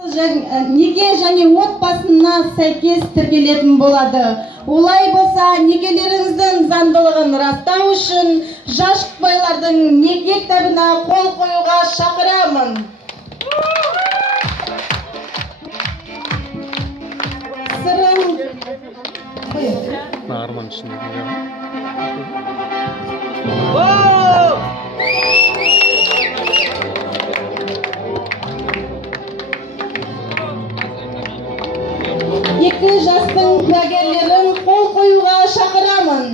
Неге және отбасына сәйкес тіркелетін болады. Олай болса, некелеріңіздің заңдылығын растау үшін жас жұбайлардың неке кітабына қол қоюға шақырамын. Сырым Нағырман ішінде. Екі жастың куәгерлерін қол қоюға шақырамын.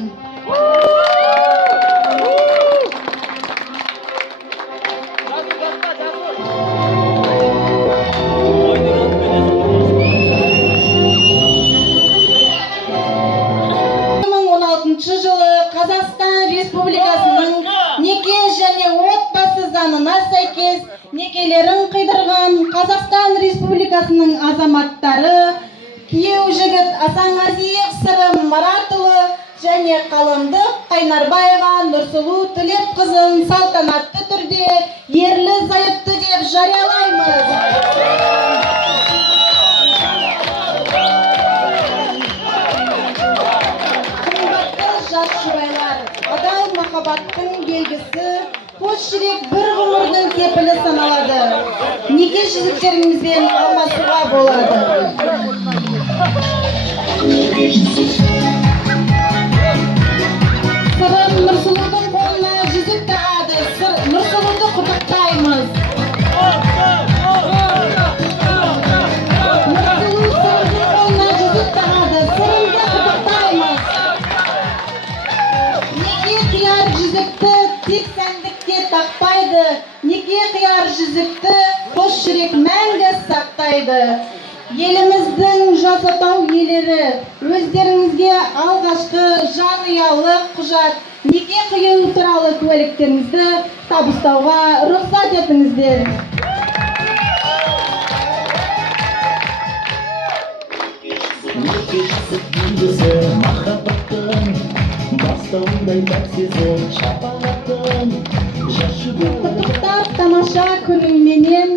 Жылы Қазақстан Республикасының неке және отбасы заңына сәйкес некелерін қидырған Қазақстан Республикасының азаматтары күйеу жігіт Асанғазиев Сырым Маратұлы және Қалымдық Қайнарбаева Нұрсұлу Тілепқызын салтанатты түрде ерлі зайыпты деп жариялаймыз. Жас жұбайлар, адал махаббаттың белгісі, қос жүрек бір ғұмырдың кепілі саналады. Неке жүзіктеріңізбен алмасуға болады. Сырым Нұрсұлудың қолына жүзік тағады. Нұрсұлуды құттықтаймыз. Нұрсұлу Сырымның қолына жүзік тағады. Сырымды құттықтаймыз. Неке қияр жүзікті тек сәндікке тақпайды. Неке қияр жүзікті қос жүрек мәңгі сақтайды. Еліміздің жас отау иелері, өздеріңізге алғашқы жанұялы құжат неке қию туралы куәліктеріңізді табыстауға рұқсат етіңіздер. Неке жүзік белгісі махаббаттың, бастауындай пәк сезім шапағаттың. Құттықтап тамаша күніңменен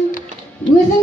өзің